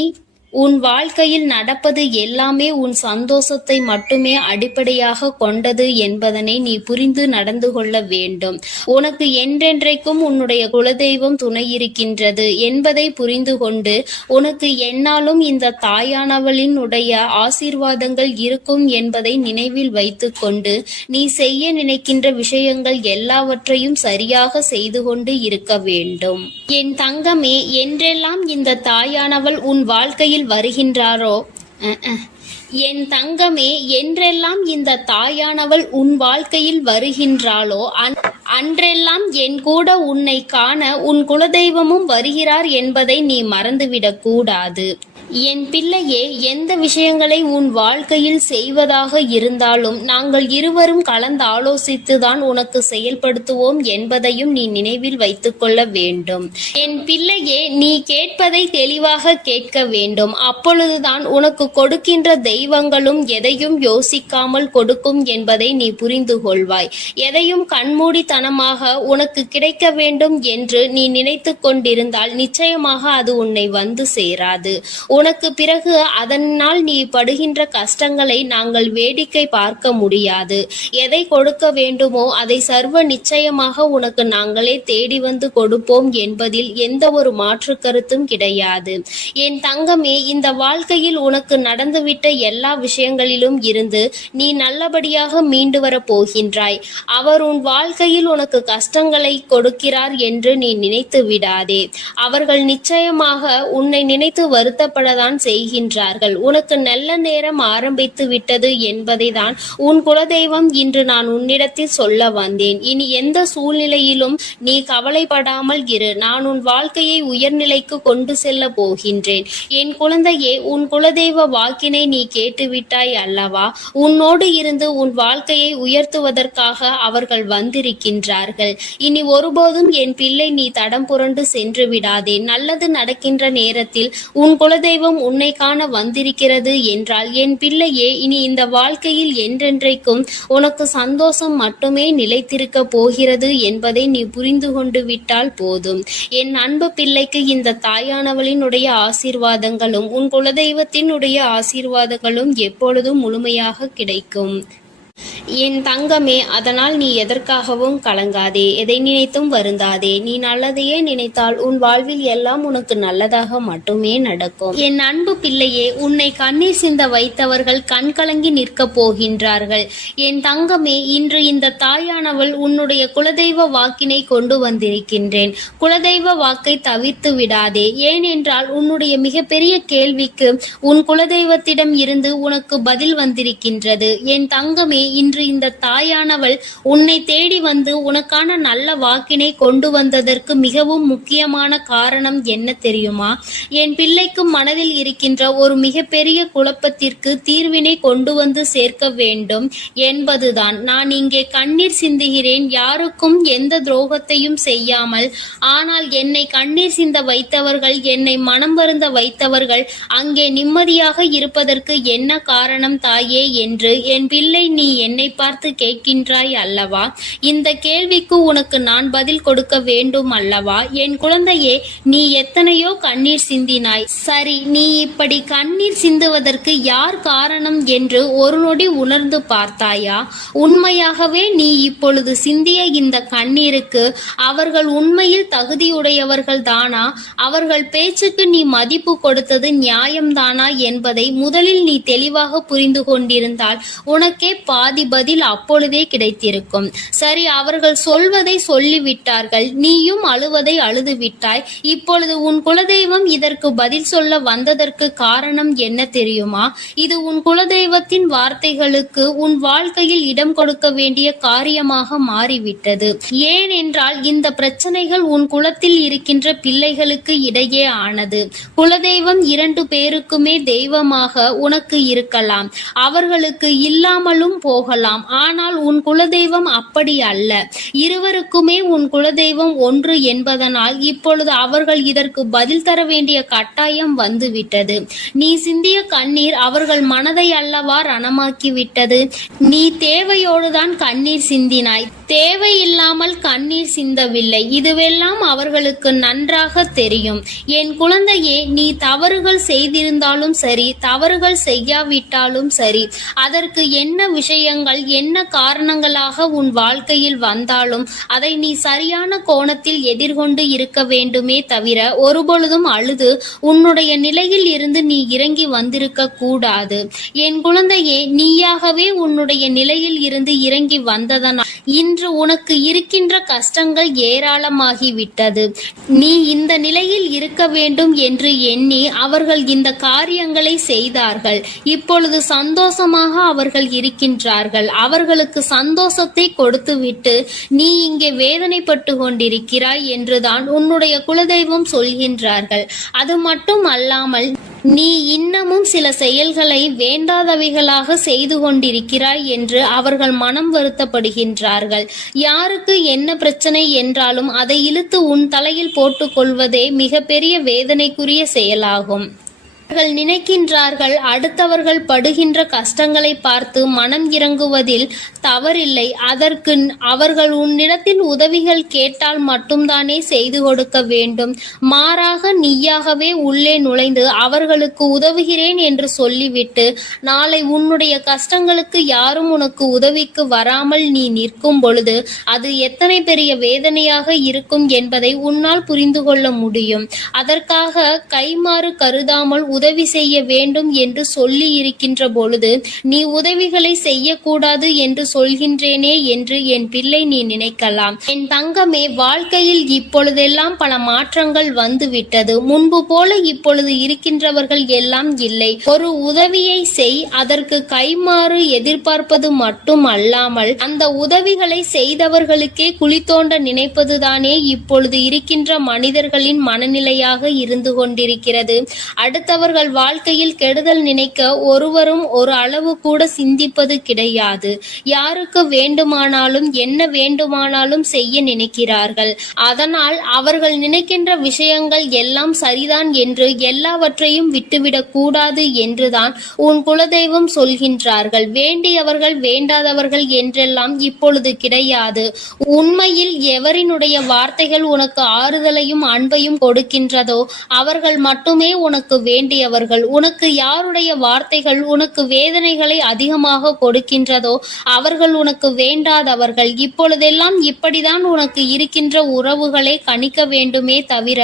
உன் வாழ்க்கையில் நடப்பது எல்லாமே உன் சந்தோஷத்தை மட்டுமே அடிப்படையாக கொண்டது என்பதனை நீ புரிந்து நடந்து கொள்ள வேண்டும். உனக்கு என்றென்றைக்கும் உன்னுடைய குலதெய்வம் துணை இருக்கின்றது என்பதை புரிந்து கொண்டு உனக்கு என்னாலும் இந்த தாயானவளினுடைய ஆசீர்வாதங்கள் இருக்கும் என்பதை நினைவில் வைத்து கொண்டு நீ செய்ய நினைக்கின்ற விஷயங்கள் எல்லாவற்றையும் சரியாக செய்து கொண்டு இருக்க வேண்டும். என் தங்கமே, என்றெல்லாம் இந்த தாயானவள் உன் வாழ்க்கையில் வருகின்றாரோ என் தங்கமே, என்றெல்லாம் இந்த தாயானவள் உன் வாழ்க்கையில் வருகின்றாளோ அன்றெல்லாம் என் கூட உன்னை காண உன் குலதெய்வமும் வருகிறார் என்பதை நீ மறந்துவிடக் கூடாது. என் பிள்ளையே, எந்த விஷயங்களை உன் வாழ்க்கையில் செய்வதாக இருந்தாலும் நாங்கள் இருவரும் கலந்து ஆலோசித்துதான் உனக்கு செயல்படுத்துவோம் என்பதையும் நீ நினைவில் வைத்துக் கொள்ள வேண்டும். என் பிள்ளையே, நீ கேட்பதை தெளிவாக கேட்க வேண்டும். அப்பொழுதுதான் உனக்கு கொடுக்கின்ற தெய்வங்களும் எதையும் யோசிக்காமல் கொடுக்கும் என்பதை நீ புரிந்து கொள்வாய். எதையும் கண்மூடித்தனமாக உனக்கு கிடைக்க வேண்டும் என்று நீ நினைத்து கொண்டிருந்தால் நிச்சயமாக அது உன்னை வந்து சேராது. உனக்கு பிறகு அதனால் நீ படுகின்ற கஷ்டங்களை நாங்கள் வேடிக்கை பார்க்க முடியாது. எதை கொடுக்க வேண்டுமோ அதை சர்வ நிச்சயமாக உனக்கு நாங்களே தேடி வந்து கொடுப்போம் என்பதில் எந்த ஒரு மாற்று கருத்தும் கிடையாது. என் தங்கமே, இந்த வாழ்க்கையில் உனக்கு நடந்துவிட்ட எல்லா விஷயங்களிலும் இருந்து நீ நல்லபடியாக மீண்டு வர போகின்றாய். அவர் உன் வாழ்க்கையில் உனக்கு கஷ்டங்களை கொடுக்கிறார் என்று நீ நினைத்து விடாதே. அவர்கள் நிச்சயமாக உன்னை நினைத்து வருத்தப்பட தான் செய்கின்றார்கள். உனக்கு நல்ல நேரம் ஆரம்பித்து விட்டது என்பதை தான் உன் குலதெய்வம் இன்று நான் உன்னிடத்தில் சொல்ல வந்தேன். இனி எந்த சூழ்நிலையிலும் நீ கவலைப்படாமல் இரு. நான் உன் வாழ்க்கையை உயர்நிலைக்கு கொண்டு செல்ல போகின்றேன். என் குழந்தையே, உன் குலதெய்வ வாக்கினை நீ கேட்டுவிட்டாய் அல்லவா? உன்னோடு இருந்து உன் வாழ்க்கையை உயர்த்துவதற்காக அவர்கள் வந்திருக்கின்றார்கள். இனி ஒருபோதும் என் பிள்ளை நீ தடம் புரண்டு சென்று விடாதே. நல்லது நடக்கின்ற நேரத்தில் உன் குலதெய்வம் உன்னை காண வந்திருக்கிறது என்றால் என் பிள்ளையே, இனி இந்த வாழ்க்கையில் என்றென்றைக்கும் உனக்கு சந்தோஷம் மட்டுமே நிலைத்திருக்க போகிறது என்பதை நீ புரிந்து கொண்டு விட்டால் போதும். என் அன்பு பிள்ளைக்கு இந்த தாயானவளினுடைய ஆசீர்வாதங்களும் உன் குலதெய்வத்தினுடைய ஆசீர்வாதங்களும் எப்பொழுதும் முழுமையாக கிடைக்கும். என் தங்கமே, அதனால் நீ எதற்காகவும் கலங்காதே, எதை நினைத்தும் வருந்தாதே. நீ நல்லதையே நினைத்தால் உன் வாழ்வில் எல்லாம் உனக்கு நல்லதாக மட்டுமே நடக்கும். என் அன்பு பிள்ளையே, உன்னை கண்ணீர் சிந்த வைத்தவர்கள் கண் கலங்கி நிற்க போகின்றார்கள். என் தங்கமே, இன்று இந்த தாயானவள் உன்னுடைய குலதெய்வ வாக்கினை கொண்டு வந்திருக்கின்றேன். குலதெய்வ வாக்கை தவிர்த்து விடாதே. ஏனென்றால் உன்னுடைய மிகப்பெரிய கேள்விக்கு உன் குலதெய்வத்திடம் இருந்து உனக்கு பதில் வந்திருக்கின்றது. என் தங்கமே, இன்று இன்று இந்த தாயானவள் உன்னை தேடி வந்து உனக்கான நல்ல வாக்கினை கொண்டு வந்ததற்கு மிகவும் முக்கியமான காரணம் என்ன தெரியுமா? என் பிள்ளைக்கு மனதில் இருக்கின்ற ஒரு மிகப்பெரிய குழப்பத்திற்கு தீர்வினை கொண்டு வந்து சேர்க்க வேண்டும் என்பதுதான். நான் இங்கே கண்ணீர் சிந்துகிறேன், யாருக்கும் எந்த துரோகத்தையும் செய்யாமல். ஆனால் என்னை கண்ணீர் சிந்த வைத்தவர்கள், என்னை மனம் வருந்த வைத்தவர்கள் அங்கே நிம்மதியாக இருப்பதற்கு என்ன காரணம் தாயே என்று என் பிள்ளை நீ என்னை பார்த்து கேட்கின்றாய் அல்லவா? இந்த கேள்விக்கு உனக்கு நான் பதில் கொடுக்க வேண்டும் அல்லவா? என் குழந்தையே, நீ எத்தனையோ கண்ணீர் சிந்தினாய். சரி, நீ இப்படி கண்ணீர் சிந்துவதற்கு யார் காரணம் என்று ஒரு நொடி உணர்ந்து பார்த்தாயா? உண்மையாகவே நீ இப்பொழுது சிந்திய இந்த கண்ணீருக்கு அவர்கள் உண்மையில் தகுதியுடையவர்கள் தானா? அவர்கள் பேச்சுக்கு நீ மதிப்பு கொடுத்தது நியாயம்தானா என்பதை முதலில் நீ தெளிவாக புரிந்து கொண்டிருந்தால் உனக்கே பாதி பதில் அப்பொழுதே கிடைத்திருக்கும். சரி, அவர்கள் சொல்வதை சொல்லிவிட்டார்கள், நீயும் அழுவதை அழுது விட்டாய். இப்பொழுது உன் குலதெய்வம் இதற்கு பதில் சொல்ல வந்ததற்கு காரணம் என்ன தெரியுமா? இது உன் குலதெய்வத்தின் வார்த்தைகளுக்கு உன் வாழ்க்கையில் இடம் கொடுக்க வேண்டிய காரியமாக மாறிவிட்டது. ஏனென்றால் இந்த பிரச்சனைகள் உன் குலத்தில் இருக்கின்ற பிள்ளைகளுக்கு இடையே ஆனது. குலதெய்வம் 2 பேருக்குமே தெய்வமாக உனக்கு இருக்கலாம், அவர்களுக்கு இல்லாமலும் போகலாம். ஆனால் உன் குலதெய்வம் அப்படி அல்ல. இருவருக்குமே உன் குலதெய்வம் ஒன்று என்பதனால் இப்பொழுது அவர்கள் இதற்கு பதில் தர வேண்டிய கட்டாயம் வந்துவிட்டது. நீ சிந்திய கண்ணீர் அவர்கள் மனதை அல்லவா ரணமாக்கிவிட்டது. நீ தேவையோடுதான் கண்ணீர் சிந்தினாய், தேவையில்லாமல் கண்ணீர் சிந்தவில்லை. இதுவெல்லாம் அவர்களுக்கு நன்றாக தெரியும். என் குழந்தையே, நீ தவறுகள் செய்திருந்தாலும் சரி, தவறுகள் செய்யாவிட்டாலும் சரி, அதற்கு என்ன விஷயங்கள் என்ன காரணங்களாக உன் வாழ்க்கையில் வந்தாலும் அதை நீ சரியான கோணத்தில் எதிர்கொண்டு இருக்க வேண்டுமே தவிர ஒருபொழுதும் அழுது உன்னுடைய நிலையில் இருந்து நீ இறங்கி வந்திருக்க கூடாது. என் குழந்தையே, நீயாகவே உன்னுடைய நிலையில் இருந்து இறங்கி வந்ததனால் இன்று உனக்கு இருக்கின்ற கஷ்டங்கள் ஏராளமாகிவிட்டது. நீ இந்த நிலையில் இருக்க வேண்டும் என்று எண்ணி அவர்கள் இந்த காரியங்களை செய்தார்கள். இப்பொழுது சந்தோஷமாக அவர்கள் இருக்கின்றார்கள். அவர்களுக்கு சந்தோஷத்தை கொடுத்துவிட்டு நீ இங்கே வேதனைப்பட்டு கொண்டிருக்கிறாய் என்றுதான் உன்னுடைய குலதெய்வம் சொல்கின்றார்கள். அது மட்டும் அல்லாமல் நீ இன்னமும் சில செயல்களை வேண்டாதவைகளாக செய்து கொண்டிருக்கிறாய் என்று அவர்கள் மனம் வருத்தப்படுகின்றார்கள். யாருக்கு என்ன பிரச்சனை என்றாலும் அதை இழுத்து உன் தலையில் போட்டுக்கொள்வதே மிகப்பெரிய வேதனைக்குரிய செயலாகும். அவர்கள் நினைக்கின்றார்கள் அடுத்தவர்கள் படுகின்ற கஷ்டங்களை பார்த்து மனம் இறங்குவதில் தவறில்லை. அதற்கு அவர்கள் உன்னிடத்தில் உதவிகள் கேட்டால் மட்டும்தானே செய்து கொடுக்க வேண்டும். மாறாக நீயாகவே உள்ளே நுழைந்து அவர்களுக்கு உதவுகிறேன் என்று சொல்லிவிட்டு நாளை உன்னுடைய கஷ்டங்களுக்கு யாரும் உனக்கு உதவிக்கு வராமல் நீ நிற்கும் பொழுது அது எத்தனை பெரிய வேதனையாக இருக்கும் என்பதை உன்னால் புரிந்து கொள்ள முடியும். அதற்காக கைமாறு கருதாமல் உதவி செய்ய வேண்டும் என்று சொல்லி இருக்கின்ற பொழுது நீ உதவிகளை செய்யக்கூடாது என்று சொல்கின்றேனே என்று என் பிள்ளை நீ நினைக்கலாம். என் தங்கமே, வாழ்க்கையில் இப்பொழுதெல்லாம் பல மாற்றங்கள் வந்துவிட்டது. முன்பு போல இப்பொழுது இருக்கின்றவர்கள் எல்லாம் இல்லை. ஒரு உதவியை செய், அதற்கு கைமாறு எதிர்பார்ப்பது மட்டும் அல்லாமல் அந்த உதவிகளை செய்தவர்களுக்கே குழி தோண்ட நினைப்பதுதானே இப்பொழுது இருக்கின்ற மனிதர்களின் மனநிலையாக இருந்து கொண்டிருக்கிறது. அடுத்தவர்கள் வாழ்க்கையில் கெடுதல் நினைக்க ஒருவரும் ஒரு அளவு கூட சிந்திப்பது கிடையாது. யாருக்கு வேண்டுமானாலும் என்ன வேண்டுமானாலும் செய்ய நினைக்கிறார்கள். அதனால் அவர்கள் நினைக்கின்ற விஷயங்கள் எல்லாம் சரிதான் என்று எல்லாவற்றையும் விட்டுவிடக் கூடாது என்றுதான் உன் குலதெய்வம் சொல்கின்றார்கள். வேண்டியவர்கள் வேண்டாதவர்கள் என்றெல்லாம் இப்பொழுது கிடையாது. உண்மையில் எவரினுடைய வார்த்தைகள் உனக்கு ஆறுதலையும் அன்பையும் கொடுக்கின்றதோ அவர்கள் மட்டுமே உனக்கு வேண்டியவர்கள். உனக்கு யாருடைய வார்த்தைகள் உனக்கு வேதனைகளை அதிகமாக கொடுக்கின்றதோ அவர்கள் உனக்கு வேண்டாதவர்கள். இப்பொழுதெல்லாம் இப்படிதான் உனக்கு இருக்கின்ற உறவுகளை கணிக்க வேண்டுமே தவிர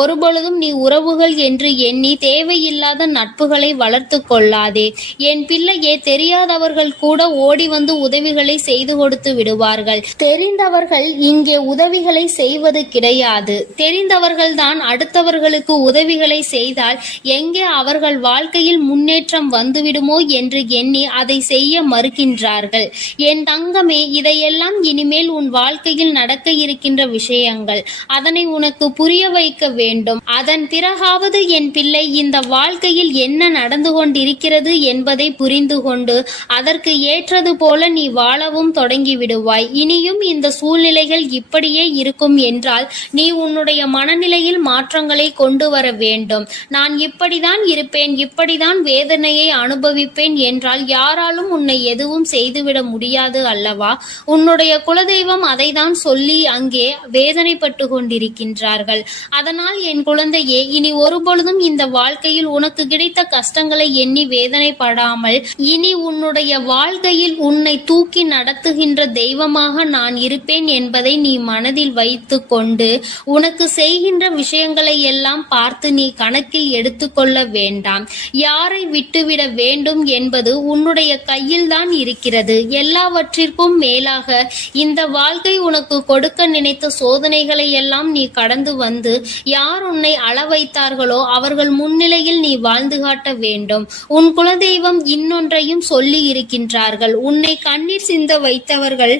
ஒருபொழுதும் நீ உறவுகள் என்று எண்ணி தேவையில்லாத நட்புகளை வளர்த்து கொள்ளாதே. என் பிள்ளையே, தெரியாதவர்கள் கூட ஓடி வந்து உதவிகளை செய்து கொடுத்து விடுவார்கள். தெரிந்தவர்கள் இங்கே உதவிகளை செய்வது கிடையாது. தெரிந்தவர்கள் தான் அடுத்தவர்களுக்கு உதவிகளை செய்தால் எங்கே எங்கே அவர்கள் வாழ்க்கையில் முன்னேற்றம் வந்துவிடுமோ என்று எண்ணி அதை செய்ய மறுக்கின்றார்கள். என் தங்கமே, இதையெல்லாம் இனிமேல் உன் வாழ்க்கையில் நடக்க இருக்கின்ற விஷயங்கள். அதனை உனக்கு புரிய வைக்க வேண்டும். அதன் பிறகாவது என் பிள்ளை இந்த வாழ்க்கையில் என்ன நடந்து கொண்டிருக்கிறது என்பதை புரிந்து கொண்டு அதற்கு ஏற்றது போல நீ வாழவும் தொடங்கி விடுவாய். இனியும் இந்த சூழ்நிலைகள் இப்படியே இருக்கும் என்றால் நீ உன்னுடைய மனநிலையில் மாற்றங்களை கொண்டு வர வேண்டும். நான் இப்படிதான் இருப்பேன், இப்படிதான் வேதனையை அனுபவிப்பேன் என்றால் யாராலும் உன்னை எதுவும் செய்துவிட முடியாது அல்லவா? உன்னுடைய குலதெய்வம் அதை தான் சொல்லி அங்கே வேதனைப்பட்டு கொண்டிருக்கின்றார்கள். அதனால் என் குழந்தையே, இனி ஒருபொழுதும் இந்த வாழ்க்கையில் உனக்கு கிடைத்த கஷ்டங்களை எண்ணி வேதனைப்படாமல் இனி உன்னுடைய வாழ்க்கையில் உன்னை தூக்கி நடத்துகின்ற தெய்வமாக நான் இருப்பேன் என்பதை நீ மனதில் வைத்து கொண்டு உனக்கு செய்கின்ற விஷயங்களை எல்லாம் பார்த்து நீ கணக்கில் எடுத்துக்கொள்ள வேண்டாம். யாரை விட்டுவிட வேண்டும் என்பது உன்னுடைய கையில் தான் இருக்கிறது. எல்லாவற்றிற்கும் மேலாக இந்த வாழ்க்கை உனக்கு கொடுக்க நினைத்த சோதனைகளை எல்லாம் நீ கடந்து வந்து யார் உன்னை அள வைத்தார்களோ அவர்கள் முன்னிலையில் நீ வாழ்ந்து காட்ட வேண்டும். உன் குலதெய்வம் இன்னொன்றையும் சொல்லி இருக்கின்றார்கள். உன்னை கண்ணீர் சிந்த வைத்தவர்கள்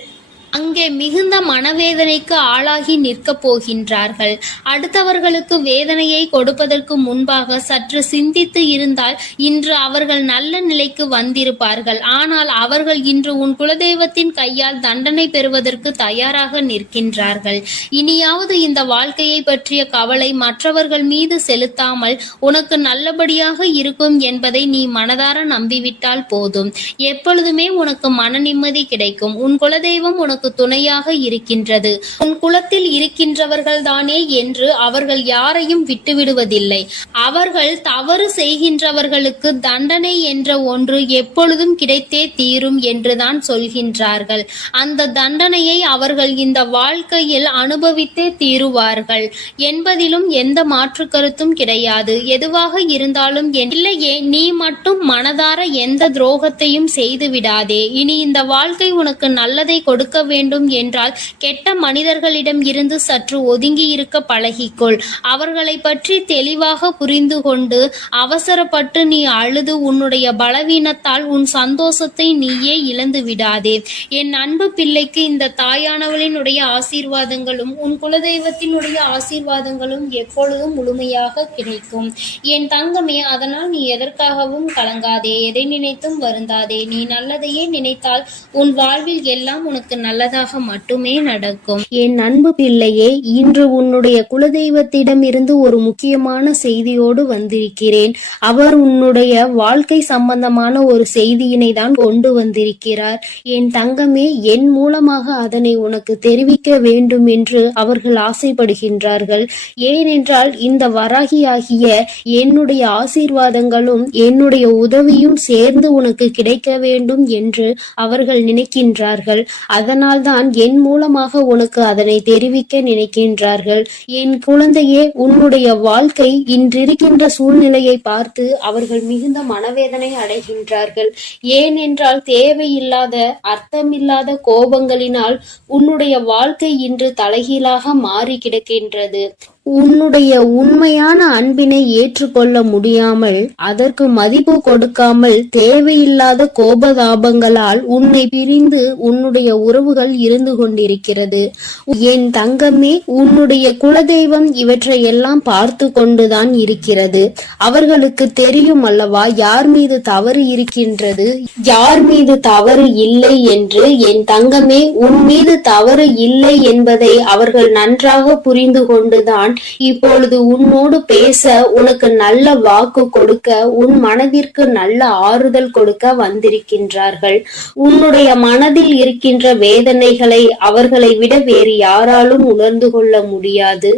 அங்கே மிகுந்த மனவேதனைக்கு ஆளாகி நிற்கப் போகின்றார்கள். அடுத்தவர்களுக்கு வேதனையை கொடுப்பதற்கு முன்பாக சற்று சிந்தித்து இருந்தால் இன்று அவர்கள் நல்ல நிலைக்கு வந்திருப்பார்கள். ஆனால் அவர்கள் இன்று உன் குலதெய்வத்தின் கையால் தண்டனை பெறுவதற்கு தயாராக நிற்கின்றார்கள். இனியாவது இந்த வாழ்க்கையை பற்றிய கவலை மற்றவர்கள் மீது செலுத்தாமல் உனக்கு நல்லபடியாக இருக்கும் என்பதை நீ மனதார நம்பிவிட்டால் போதும். எப்பொழுதுமே உனக்கு மன நிம்மதி கிடைக்கும். உன் குலதெய்வம் உனக்கு துணையாக இருக்கின்றது. உன் குலத்தில் இருக்கின்றவர்கள் தானே என்று அவர்கள் யாரையும் விட்டுவிடுவதில்லை. அவர்கள் தவறு செய்கின்றவர்களுக்கு தண்டனை என்ற ஒன்று எப்பொழுதும் கிடைத்தே தீரும் என்றுதான் சொல்கின்றார்கள். அந்த தண்டனையை அவர்கள் இந்த வாழ்க்கையில் அனுபவித்தே தீருவார்கள் என்பதிலும் எந்த மாற்று கருத்தும் கிடையாது. எதுவாக இருந்தாலும் இல்லையே, நீ மட்டும் மனதார எந்த துரோகத்தையும் செய்து விடாதே. இனி இந்த வாழ்க்கை உனக்கு நல்லதை கொடுக்க வேண்டும் என்றால் கெட்ட மனிதர்களிடம் இருந்து சற்று ஒதுங்கி இருக்க பழகிக்கொள். அவர்களை பற்றி தெளிவாக புரிந்து கொண்டு அவசரப்பட்டு நீ அழுது உன்னுடைய பலவீனத்தால் உன் சந்தோஷத்தை நீயே இழந்து விடாதே. என் அன்பு பிள்ளைக்கு இந்த தாயானவளினுடைய ஆசீர்வாதங்களும் உன் குலதெய்வத்தினுடைய ஆசீர்வாதங்களும் எப்பொழுதும் முழுமையாக கிடைக்கும். என் தங்கமே, அதனால் நீ எதற்காகவும் கலங்காதே, எதை நினைத்தும் வருந்தாதே. நீ நல்லதையே நினைத்தால் உன் வாழ்வில் எல்லாம் உனக்கு நல்லதாக மட்டுமே நடக்கும். என் அன்பு பிள்ளையே, இன்று உன்னுடைய குலதெய்வத்திடம் இருந்து ஒரு முக்கியமான செய்தியோடு வந்திருக்கிறேன். அவர் உன்னுடைய வாழ்க்கை சம்பந்தமான ஒரு செய்தியினை தான் கொண்டு வந்திருக்கிறார். என் தங்கமே, என் மூலமாக அதனை உனக்கு தெரிவிக்க வேண்டும் என்று அவர்கள் ஆசைப்படுகின்றார்கள். ஏனென்றால் இந்த வராகியாகிய என்னுடைய ஆசீர்வாதங்களும் என்னுடைய உதவியும் சேர்ந்து உனக்கு கிடைக்க வேண்டும் என்று அவர்கள் நினைக்கின்றார்கள். அதனால்தான் என் மூலமாக உனக்கு அதனை தெரிவிக்க நினைக்கின்றார்கள். என் குழந்தையே, உன்னுடைய வாழ்க்கை இன்றிருக்கின்ற சூழ்நிலையை பார்த்து அவர்கள் மிகுந்த மனவேதனை அடைகின்றார்கள். ஏனென்றால் தேவையில்லாத அர்த்தமில்லாத கோபங்களினால் உன்னுடைய வாழ்க்கை இன்று தலைகீழாக மாறி கிடக்கின்றது. உன்னுடைய உண்மையான அன்பினை ஏற்றுக்கொள்ள முடியாமல் அதற்கு மதிப்பு கொடுக்காமல் தேவையில்லாத கோபதாபங்களால் உன்னை பிரிந்து உன்னுடைய உறவுகள் இருந்து கொண்டிருக்கிறது. என் தங்கமே, உன்னுடைய குலதெய்வம் இவற்றை எல்லாம் பார்த்து கொண்டுதான் இருக்கிறது. அவர்களுக்கு தெரியும் அல்லவா யார் மீது தவறு இருக்கின்றது, யார் மீது தவறு இல்லை என்று. என் தங்கமே, உன் மீது தவறு இல்லை என்பதை அவர்கள் நன்றாக புரிந்து கொண்டுதான் இப்பொழுது உன்னோடு பேச, உனக்கு நல்ல வாக்கு கொடுக்க, உன் மனதிற்கு நல்ல ஆறுதல் கொடுக்க வந்திருக்கின்றார்கள். உன்னுடைய மனதில் இருக்கின்ற வேதனைகளை அவர்களை விட வேறு யாராலும் உணர்ந்து கொள்ள முடியாது.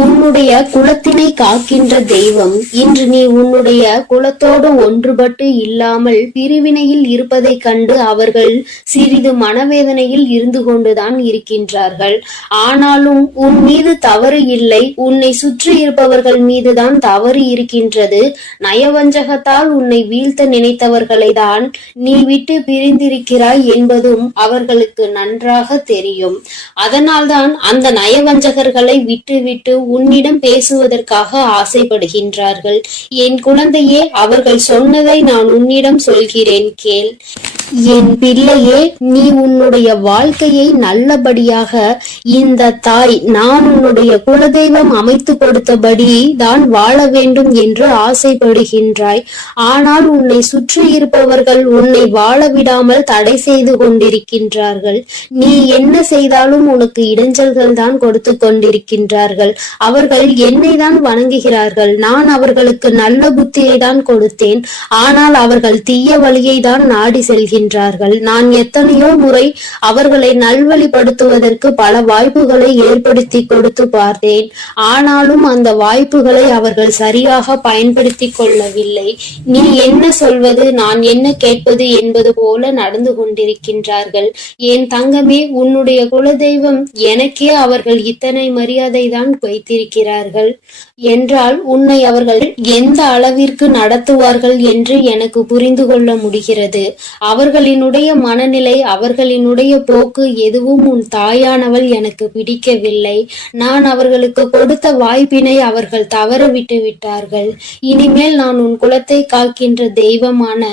உன்னுடைய குலத்தினை காக்கின்ற தெய்வம் இன்று நீ உன்னுடைய குலத்தோடு ஒன்றுபட்டு இல்லாமல் பிரிவினையில் இருப்பதை கண்டு அவர்கள் சிறிது மனவேதனையில் இருந்து கொண்டுதான் இருக்கின்றார்கள். ஆனாலும் உன் மீது தவறு இல்லை, உன்னை சுற்றி இருப்பவர்கள் மீதுதான் தவறு இருக்கின்றது. நயவஞ்சகத்தால் உன்னை வீழ்த்த நினைத்தவர்களை தான் நீ விட்டு பிரிந்திருக்கிறாய் என்பதும் அவர்களுக்கு நன்றாக தெரியும். அதனால்தான் அந்த நயவஞ்சகர்களை விட்டு உன்னிடம் பேசுவதற்காக ஆசைப்படுகின்றார்கள். என் குழந்தையே, அவர்கள் சொன்னதை நான் உன்னிடம் சொல்கிறேன், கேள். என் பிள்ளையே, நீ உன்னுடைய வாழ்க்கையை நல்லபடியாக இந்த தாய் நான் உன்னுடைய குலதெய்வம் அமைத்து கொடுத்தபடி தான் வாழ வேண்டும் என்று ஆசைப்படுகின்றாய். ஆனால் உன்னை சுற்றி இருப்பவர்கள் உன்னை வாழ விடாமல் தடை செய்து கொண்டிருக்கின்றார்கள். நீ என்ன செய்தாலும் உனக்கு இடைஞ்சல்கள் தான் கொடுத்து கொண்டிருக்கின்றார்கள். அவர்கள் என்னை தான் வணங்குகிறார்கள். நான் அவர்களுக்கு நல்ல புத்தியை தான் கொடுத்தேன். ஆனால் அவர்கள் தீய வழியை தான் நாடி செல்கிறார்கள். நான் எத்தனையோ முறை அவர்களை நல்வழிப்படுத்துவதற்கு பல வாய்ப்புகளை ஏற்படுத்தி கொடுத்து பார்த்தேன். ஆனாலும் அந்த வாய்ப்புகளை அவர்கள் சரியாக பயன்படுத்தி கொள்ளவில்லை. நீ என்ன சொல்வது, நான் என்ன கேட்பது என்பது போல நடந்து கொண்டிருக்கின்றார்கள். என் தங்கமே, உன்னுடைய குலதெய்வம் எனக்கே அவர்கள் இத்தனை மரியாதை தான் வைத்திருக்கிறார்கள் என்றால் உன்னை அவர்கள் எந்த அளவிற்கு நடத்துவார்கள் என்று எனக்கு புரிந்து கொள்ள முடிகிறது. அவர்களினுடைய மனநிலை, அவர்களினுடைய போக்கு எதுவும் உன் தாயானவள் எனக்கு பிடிக்கவில்லை. நான் அவர்களுக்கு கொடுத்த வாய்ப்பினை அவர்கள் தவற விட்டு விட்டார்கள். இனிமேல் நான் உன் குலத்தை காக்கின்ற தெய்வமான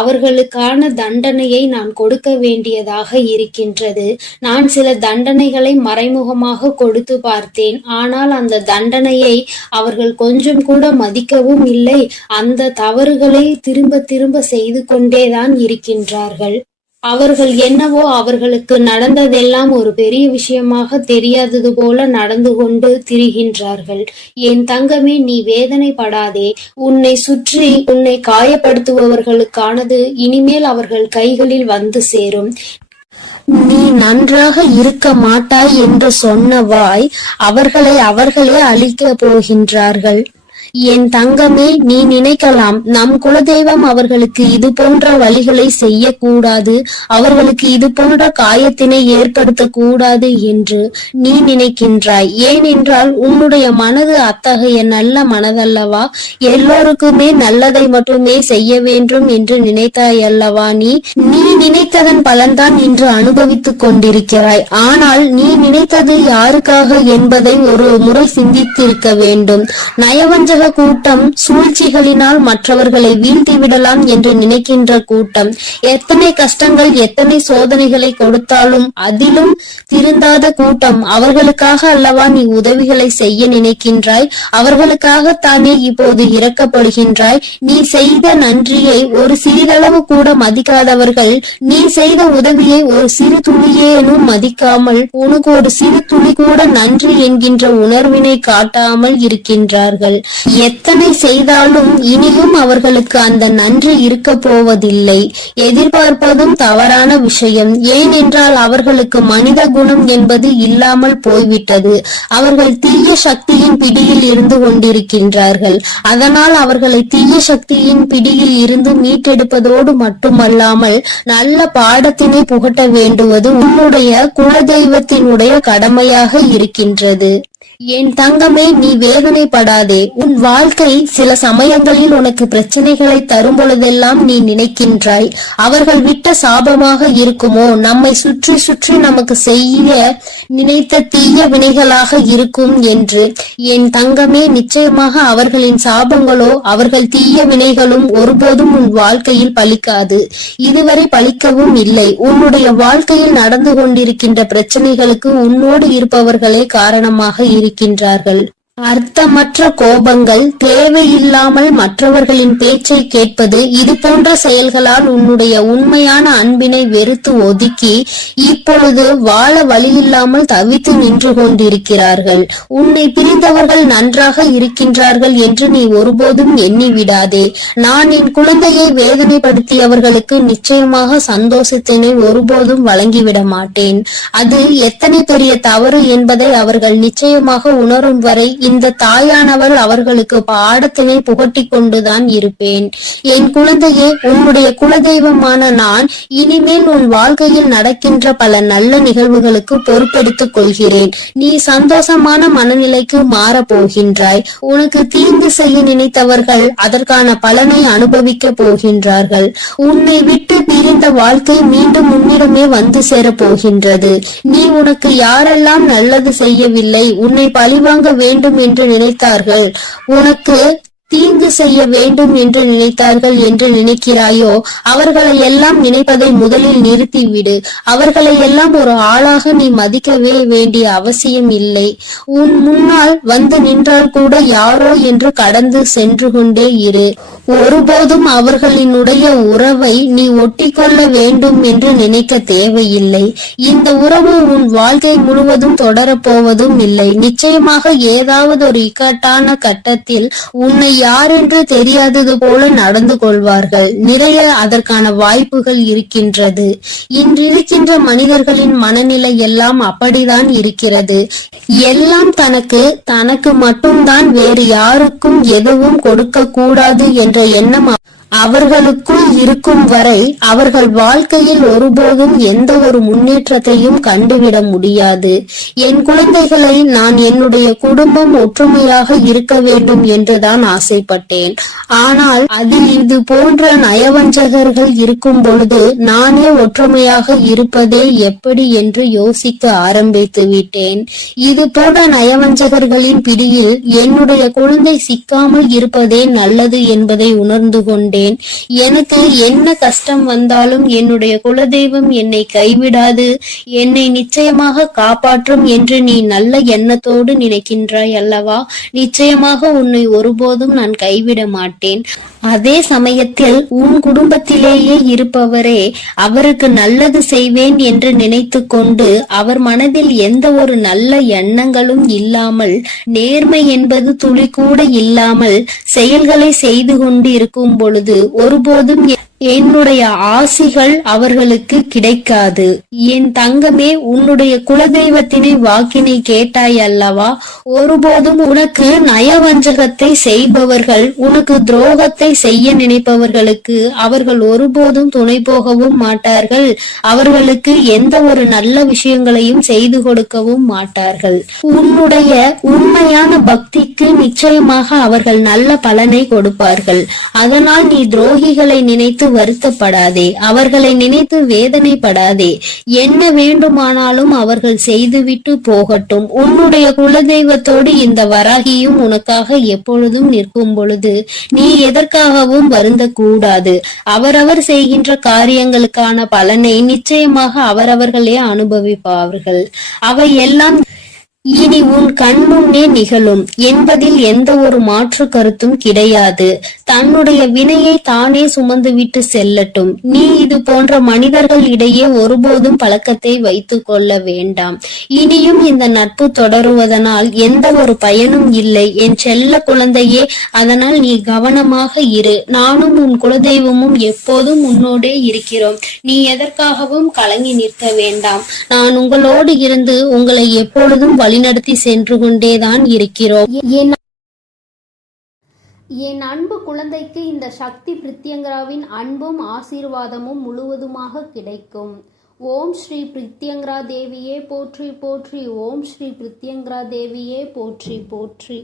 அவர்களுக்கான தண்டனையை நான் கொடுக்க வேண்டியதாக இருக்கின்றது. நான் சில தண்டனைகளை மறைமுகமாக கொடுத்து பார்த்தேன். ஆனால் அந்த தண்டனையை அவர்கள் கொஞ்சம் கூட மதிக்கவும் இல்லை. அந்த தவறுகளை திரும்ப திரும்ப செய்து கொண்டேதான் இருக்கின்றார்கள். அவர்கள் என்னவோ அவர்களுக்கு நடந்ததெல்லாம் ஒரு பெரிய விஷயமாக தெரியாதது போல நடந்து கொண்டு திரிகின்றார்கள். என் தங்கமே, நீ வேதனைப்படாதே. உன்னை சுற்றி உன்னை காயப்படுத்துபவர்களுக்கானது இனிமேல் அவர்கள் கைகளில் வந்து சேரும். நீ நன்றாக இருக்க மாட்டாய் என்று சொன்ன வாய் அவர்களே அழிக்க போகின்றார்கள். என் தங்கமே, நீ நினைக்கலாம் நம் குலதெய்வம் அவர்களுக்கு இது போன்ற வழிகளை செய்யக்கூடாது, அவர்களுக்கு இது போன்ற காயத்தினை ஏற்படுத்த கூடாது என்று நீ நினைக்கின்றாய். ஏனென்றால் உன்னுடைய மனது அத்தகைய நல்ல மனதல்லவா? எல்லோருக்குமே நல்லதை மட்டுமே செய்ய வேண்டும் என்று நினைத்தாய் அல்லவா? நீ நினைத்ததன் பலன்தான் இன்று அனுபவித்துக் கொண்டிருக்கிறாய். ஆனால் நீ நினைத்தது யாருக்காக என்பதை ஒரு முறை சிந்தித்திருக்க வேண்டும். நயவஞ்சக கூட்டம் சூழ்ச்சிகளினால் மற்றவர்களை வீழ்த்தி விடலாம் என்று நினைக்கின்ற கூட்டம் எத்தனை கஷ்டங்கள் எத்தனை சோதனைகளை கொடுத்தாலும் அதிலும் திருந்தாத கூட்டம். அவர்களுக்காக அல்லவா நீ உதவிகளை செய்ய நினைக்கின்றாய்? அவர்களுக்காகத்தானே இப்போது இறக்கப்படுகின்றாய். நீ செய்த நன்றியை ஒரு சிறிதளவு கூட மதிக்காதவர்கள் நீ செய்த உதவியை ஒரு சிறு துளியேனும் மதிக்காமல் உனக்கு ஒரு சிறு துளி கூட நன்றி என்கின்ற உணர்வினை காட்டாமல் இருக்கின்றார்கள். எத்தனை செய்தாலும் இனியும் அவர்களுக்கு அந்த நன்றி இருக்க போவதில்லை. எதிர்பார்ப்பதும் தவறான விஷயம். ஏனென்றால் அவர்களுக்கு மனித குணம் என்பது இல்லாமல் போய்விட்டது. அவர்கள் தீய சக்தியின் பிடியில் இருந்து கொண்டிருக்கின்றார்கள். அதனால் அவர்களை தீய சக்தியின் பிடியில் இருந்து மீட்டெடுப்பதோடு மட்டுமல்லாமல் நல்ல பாடத்தினை புகட்ட வேண்டுவது உன்னுடைய குலதெய்வத்தினுடைய கடமையாக இருக்கின்றது. என் தங்கமே, நீ வேதனைப்படாதே. உன் வாழ்க்கை சில சமயங்களில் உனக்கு பிரச்சனைகளை தரும் பொழுதெல்லாம் நீ நினைக்கின்றாய் அவர்கள் விட்ட சாபமாக இருக்குமோ, நம்மை சுற்றி சுற்றி நமக்கு செய்ய நினைத்த தீய வினைகளாக இருக்கும் என்று. என் தங்கமே, நிச்சயமாக அவர்களின் சாபங்களோ அவர்கள் தீய வினைகளும் ஒருபோதும் உன் வாழ்க்கையில் பலிக்காது. இதுவரை பலிக்கவும் இல்லை. உன்னுடைய வாழ்க்கையில் நடந்து கொண்டிருக்கின்ற பிரச்சனைகளுக்கு உன்னோடு இருப்பவர்களே காரணமாக இருக்கின்றார்கள். அர்த்தமற்ற கோபங்கள், தேவையில்லாமல் மற்றவர்களின் பேச்சை கேட்பது, இது போன்ற செயல்களால் உன்னுடைய உண்மையான அன்பினை வெறுத்து ஒதுக்கி இப்பொழுது வாழ வழியில்லாமல் தவித்து நின்று கொண்டிருக்கிறார்கள். உன்னை பிரிந்தவர்கள் நன்றாக இருக்கின்றார்கள் என்று நீ ஒருபோதும் எண்ணி விடாதே. நான் என் குழந்தையை வேதனைப்படுத்தியவர்களுக்கு நிச்சயமாக சந்தோஷத்தினை ஒருபோதும் வழங்கிவிட மாட்டேன். அது எத்தனை பெரிய தவறு என்பதை அவர்கள் நிச்சயமாக உணரும் வரை இந்த தாயானவள் அவர்களுக்கு பாடத்தினை புகட்டி கொண்டுதான் இருப்பேன். என் குழந்தையே, உன்னுடைய குலதெய்வமான நான் இனிமேல் உன் வாழ்க்கையில் நடக்கின்ற பல நல்ல நிகழ்வுகளுக்கு பொறுப்பெடுத்துக் கொள்கிறேன். நீ சந்தோஷமான மனநிலைக்கு மாற போகின்றாய். உனக்கு தீங்கு செய்ய நினைத்தவர்கள் அதற்கான பலனை அனுபவிக்க போகின்றார்கள். உன்னை விட்டு பிரிந்த வாழ்க்கை மீண்டும் உன்னிடமே வந்து சேர போகின்றது. நீ உனக்கு யாரெல்லாம் நல்லது செய்யவில்லை, உன்னை பழிவாங்க வேண்டும் வேண்டும் என்று நினைத்தார்கள், உனக்கு தீங்கு செய்ய வேண்டும் என்று நினைத்தார்கள் என்று நினைக்கிறாயோ, அவர்களை எல்லாம் நினைப்பதை முதலில் நிறுத்திவிடு. அவர்களை எல்லாம் ஒரு ஆளாக நீ மதிக்கவே வேண்டிய அவசியம் இல்லை. உன் முன்னால் வந்து நின்றால் கூட யாரோ என்று கடந்து சென்று கொண்டே இரு. ஒருபோதும் அவர்களினுடைய உறவை நீ ஒட்டிக்கொள்ள வேண்டும் என்று நினைக்க தேவையில்லை. இந்த உறவு உன் வாழ்க்கை முழுவதும் தொடரப்போவதும் இல்லை. நிச்சயமாக ஏதாவது ஒரு இக்கட்டான கட்டத்தில் உன்னை யார் என்று தெரியாதது போல நடந்து கொள்வார்கள். நிறைய அதற்கான வாய்ப்புகள் இருக்கின்றது. இன்றிருக்கின்ற மனிதர்களின் மனநிலை எல்லாம் அப்படிதான் இருக்கிறது. எல்லாம் தனக்கு மட்டும்தான், வேறு யாருக்கும் எதுவும் கொடுக்க கூடாது என்ற எண்ணம் அவர்களுக்குள் இருக்கும் வரை அவர்கள் வாழ்க்கையில் ஒருபோதும் எந்த ஒரு முன்னேற்றத்தையும் கண்டுவிட முடியாது. என் குழந்தைகளை நான் என்னுடைய குடும்பம் ஒற்றுமையாக இருக்க வேண்டும் என்றுதான் ஆசைப்பட்டேன். ஆனால் அதில் இது போன்ற நயவஞ்சகர்கள் இருக்கும் பொழுது நானே ஒற்றுமையாக இருப்பதே எப்படி என்று யோசிக்க ஆரம்பித்து விட்டேன். இது போன்ற நயவஞ்சகர்களின் பிடியில் என்னுடைய குழந்தை சிக்காமல் இருப்பதே நல்லது என்பதை உணர்ந்து கொண்டேன். எனக்கு என்ன கஷ்டம் வந்தாலும் என்னுடைய குலதெய்வம் என்னை கைவிடாது, என்னை நிச்சயமாக காப்பாற்றும் என்று நீ நல்ல எண்ணத்தோடு நினைக்கின்றாய் அல்லவா? நிச்சயமாக உன்னை ஒருபோதும் நான் கைவிட மாட்டேன். அதே சமயத்தில் உன் குடும்பத்திலேயே இருப்பவரே அவருக்கு நல்லது செய்வேன் என்று நினைத்து கொண்டு அவர் மனதில் எந்த ஒரு நல்ல எண்ணங்களும் இல்லாமல், நேர்மை என்பது துளி கூட இல்லாமல் செயல்களை செய்து கொண்டு இருக்கும் பொழுது ஒருபோதும் என்னுடைய ஆசிகள் அவர்களுக்கு கிடைக்காது. என் தங்கமே, உன்னுடைய குலதெய்வத்தினை வாக்கினை கேட்டாய் அல்லவா? ஒருபோதும் உனக்கு நயவஞ்சகத்தை செய்பவர்கள், உனக்கு துரோகத்தை செய்ய நினைப்பவர்களுக்கு அவர்கள் ஒருபோதும் துணை போகவும் மாட்டார்கள். அவர்களுக்கு எந்த ஒரு நல்ல விஷயங்களையும் செய்து கொடுக்கவும் மாட்டார்கள். உன்னுடைய உண்மையான பக்திக்கு நிச்சயமாக அவர்கள் நல்ல பலனை கொடுப்பார்கள். அதனால் நீ துரோகிகளை நினைத்து வருத்தப்படாதே, அவர்களை நினைத்து வேதனைப்படாதே. என்ன வேண்டுமானாலும் அவர்கள் செய்துவிட்டு போகட்டும். உன்னுடைய குலதெய்வத்தோடு இந்த வராகியும் உனக்காக எப்பொழுதும் நிற்கும் பொழுது நீ எதற்காகவும் வருந்த கூடாது. அவரவர் செய்கின்ற காரியங்களுக்கான பலனை நிச்சயமாக அவரவர்களே அனுபவிப்பார்கள். அவை எல்லாம் இனி உன் கண் முன்னே நிகழும் என்பதில் எந்த ஒரு மாற்று கருத்தும் கிடையாது. தன்னுடைய வினையை தானே சுமந்துவிட்டு செல்லட்டும். நீ இது போன்ற மனிதர்கள் இடையே ஒருபோதும் பழக்கத்தை வைத்துக் கொள்ள வேண்டாம். இனியும் இந்த நட்பு தொடருவதனால் எந்த ஒரு பயனும் இல்லை என் செல்ல குழந்தையே. அதனால் நீ கவனமாக இரு. நானும் உன் குலதெய்வமும் எப்போதும் உன்னோடே இருக்கிறோம். நீ எதற்காகவும் கலங்கி நிற்க வேண்டாம். நான் உங்களோடு இருந்து உங்களை எப்பொழுதும் வழிநடத்தி சென்று கொண்டேதான் இருக்கிறோம். என் அன்பு குழந்தைக்கு இந்த சக்தி பிரித்யங்கராவின் அன்பும் ஆசீர்வாதமும் முழுவதுமாக கிடைக்கும். ஓம் ஸ்ரீ பிரித்யங்கரா தேவியே போற்றி போற்றி. ஓம் ஸ்ரீ பிரித்யங்கரா தேவியே போற்றி போற்றி.